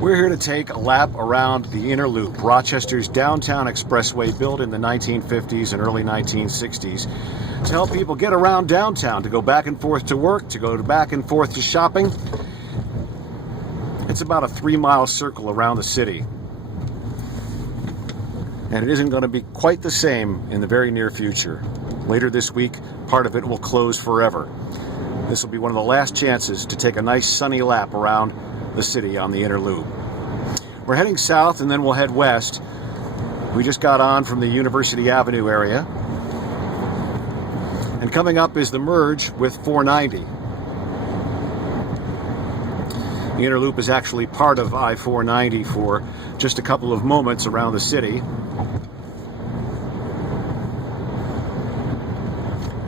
We're here to take a lap around the inner loop, Rochester's downtown expressway built in the 1950s and early 1960s, to help people get around downtown, to go back and forth to work, to go back and forth to shopping. It's about a 3-mile circle around the city. And it isn't going to be quite the same in the very near future. Later this week, part of it will close forever. This will be one of the last chances to take a nice sunny lap around the city on the inner loop. We're heading south and then we'll head west. We just got on from the University Avenue area. And coming up is the merge with 490. The inner loop is actually part of I-490 for just a couple of moments around the city.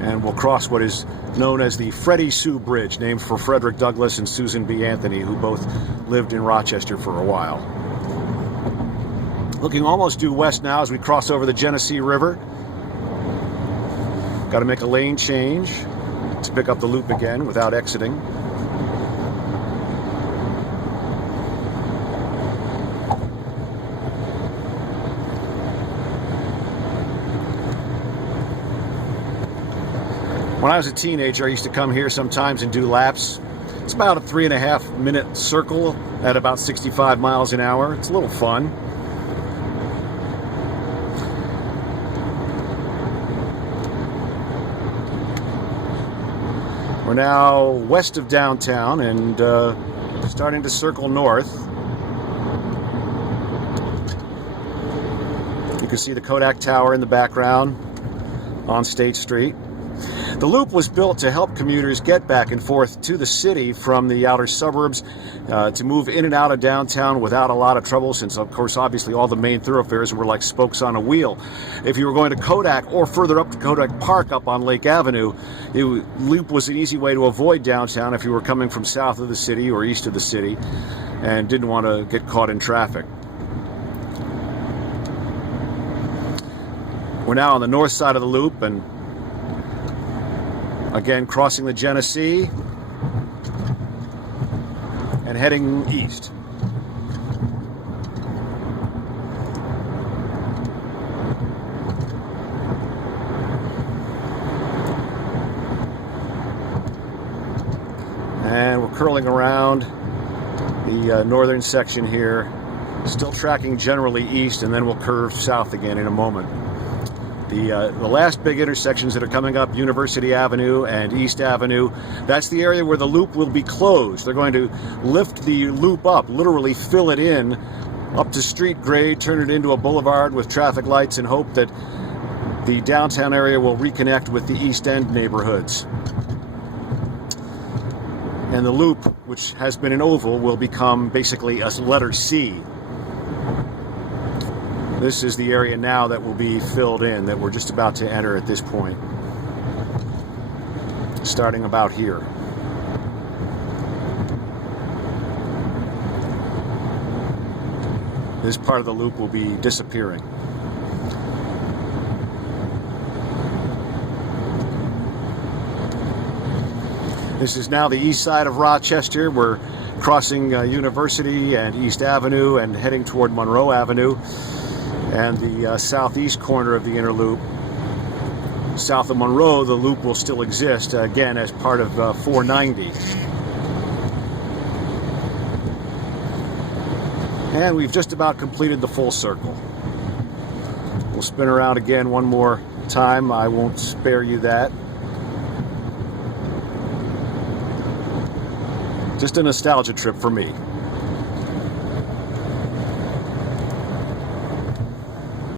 And we'll cross what is known as the Freddie Sue Bridge, named for Frederick Douglass and Susan B. Anthony, who both lived in Rochester for a while. Looking almost due west now as we cross over the Genesee River. Got to make a lane change to pick up the loop again without exiting. When I was a teenager, I used to come here sometimes and do laps. It's about a 3.5-minute circle at about 65 miles an hour. It's a little fun. We're now west of downtown and starting to circle north. You can see the Kodak Tower in the background on State Street. The loop was built to help commuters get back and forth to the city from the outer suburbs, to move in and out of downtown without a lot of trouble, since, of course, obviously all the main thoroughfares were like spokes on a wheel. If you were going to Kodak or further up to Kodak Park up on Lake Avenue, loop was an easy way to avoid downtown if you were coming from south of the city or east of the city and didn't want to get caught in traffic. We're now on the north side of the loop and again crossing the Genesee and heading east. And we're curling around the northern section here, still tracking generally east, and then we'll curve south again in a moment. The last big intersections that are coming up, University Avenue and East Avenue, that's the area where the loop will be closed. They're going to lift the loop up, literally fill it in up to street grade, turn it into a boulevard with traffic lights, and hope that the downtown area will reconnect with the East End neighborhoods. And the loop, which has been an oval, will become basically a letter C. This is the area now that will be filled in, that we're just about to enter at this point. Starting about here. This part of the loop will be disappearing. This is now the east side of Rochester. We're crossing University and East Avenue and heading toward Monroe Avenue. And the southeast corner of the inner loop, south of Monroe, the loop will still exist, again, as part of 490. And we've just about completed the full circle. We'll spin around again one more time. I won't spare you that. Just a nostalgia trip for me.